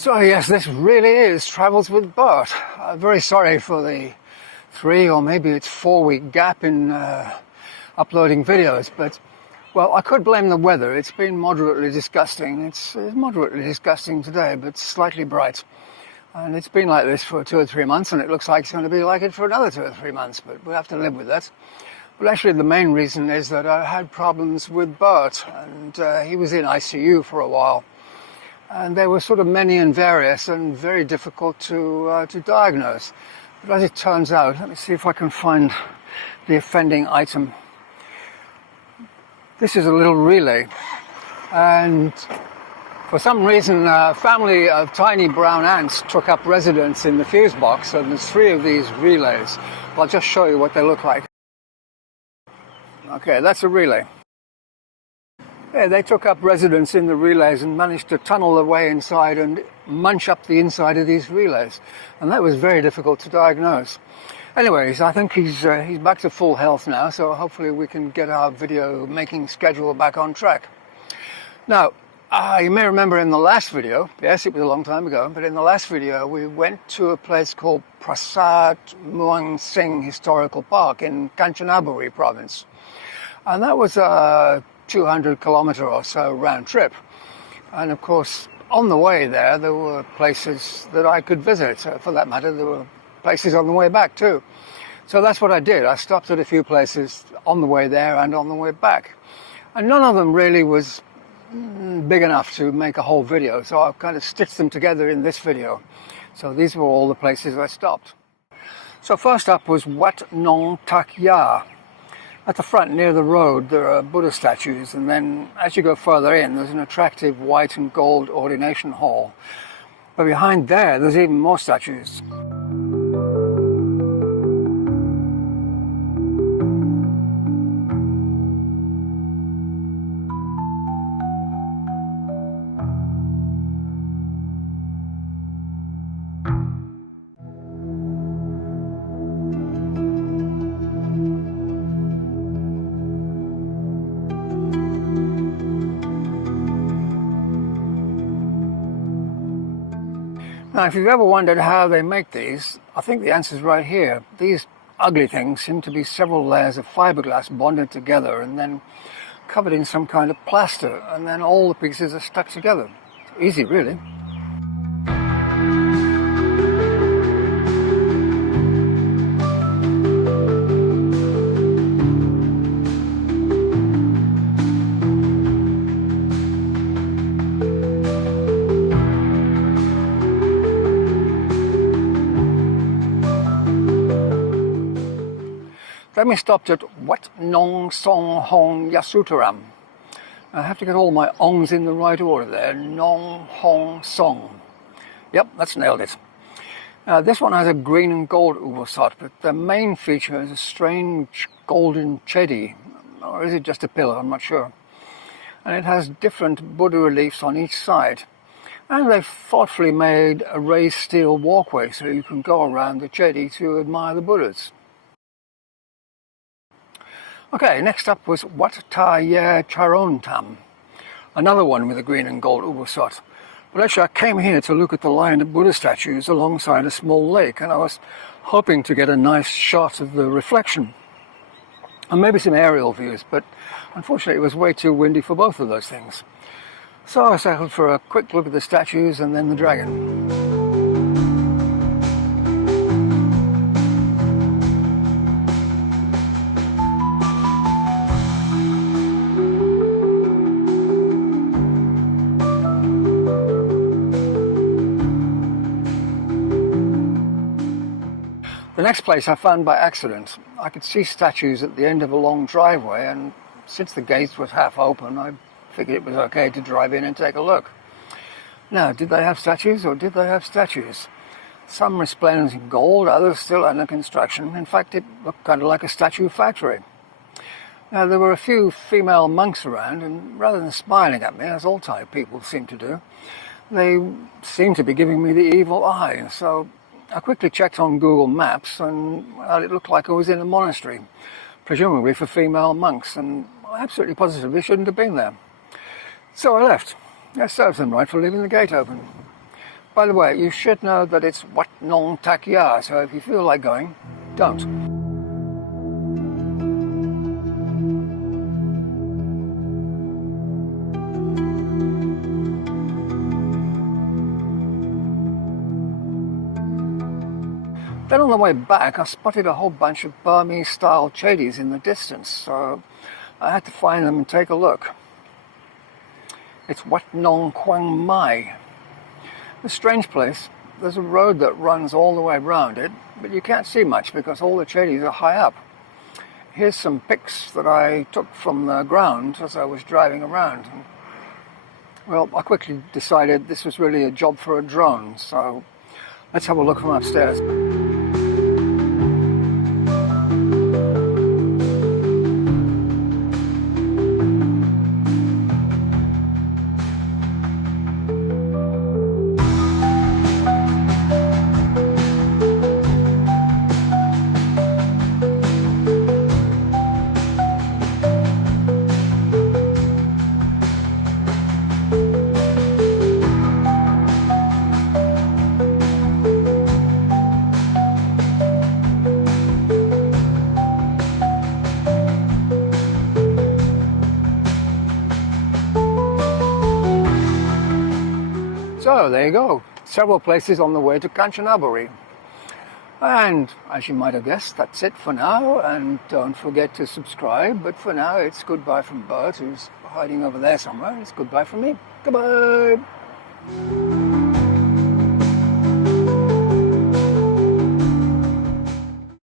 So yes, this really is Travels with Bert. Very sorry for the 3 or maybe it's 4 week gap in uploading videos, but well, I could blame the weather. It's been moderately disgusting. It's moderately disgusting today, but slightly bright. And it's been like this for 2 or 3 months, and it looks like it's going to be like it for another 2 or 3 months, but we'll have to live with that. But actually the main reason is that I had problems with Bert, and he was in ICU for a while. And they were sort of many and various and very difficult to diagnose. But as it turns out, let me see if I can find the offending item. This is a little relay, and for some reason a family of tiny brown ants took up residence in the fuse box, and there's 3 of these relays. I'll just show you what they look like. Okay, that's a relay. Yeah, they took up residence in the relays and managed to tunnel their way inside and munch up the inside of these relays. And that was very difficult to diagnose. Anyways, I think he's back to full health now, so hopefully we can get our video making schedule back on track. Now, you may remember in the last video, yes, it was a long time ago, but in the last video we went to a place called Prasart Mueang Sing Historical Park in Kanchanaburi Province. And that was a 200-kilometer or so round trip. And of course, on the way there were places that I could visit. For that matter, there were places on the way back too. So that's what I did. I stopped at a few places on the way there and on the way back. And none of them really was big enough to make a whole video, so I've kind of stitched them together in this video. So these were all the places I stopped. So first up was Wat Nong Tak Ya. At the front, near the road, there are Buddha statues, and then as you go further in, there's an attractive white and gold ordination hall. But behind there's even more statues. Now, if you've ever wondered how they make these, I think the answer's right here. These ugly things seem to be several layers of fiberglass bonded together and then covered in some kind of plaster, and then all the pieces are stuck together. It's easy, really. Then we stopped at Wat Nong Song Hong Yasutaram. I have to get all my ongs in the right order there. Nong Hong Song. Yep, that's nailed it. This one has a green and gold ubosot, but the main feature is a strange golden chedi. Or is it just a pillar? I'm not sure. And it has different Buddha reliefs on each side. And they've thoughtfully made a raised steel walkway so you can go around the chedi to admire the Buddhas. Okay, next up was Wat Ta Ye Charon Tam, another one with a green and gold ubosot. But actually I came here to look at the line of Buddha statues alongside a small lake, and I was hoping to get a nice shot of the reflection. And maybe some aerial views, but unfortunately it was way too windy for both of those things. So I settled for a quick look at the statues and then the dragon. The next place I found by accident. I could see statues at the end of a long driveway, and since the gates was half open, I figured it was okay to drive in and take a look. Now, did they have statues or did they have statues? Some resplendent in gold, others still under construction. In fact, it looked kind of like a statue factory. Now, there were a few female monks around, and rather than smiling at me, as all Thai people seem to do, they seemed to be giving me the evil eye, so I quickly checked on Google Maps, and well, it looked like I was in a monastery, presumably for female monks, and I'm absolutely positive they shouldn't have been there. So I left. That serves them right for leaving the gate open. By the way, you should know that it's Wat Nong Tak Ya, so if you feel like going, don't. Then on the way back, I spotted a whole bunch of Burmese-style chadies in the distance, so I had to find them and take a look. It's Wat Nong Kwang Mai. A strange place. There's a road that runs all the way around it, but you can't see much because all the chadies are high up. Here's some pics that I took from the ground as I was driving around. Well, I quickly decided this was really a job for a drone, so let's have a look from upstairs. So there you go, several places on the way to Kanchanaburi. And as you might have guessed, that's it for now, and don't forget to subscribe. But for now, it's goodbye from Bert, who's hiding over there somewhere. It's goodbye from me. Goodbye.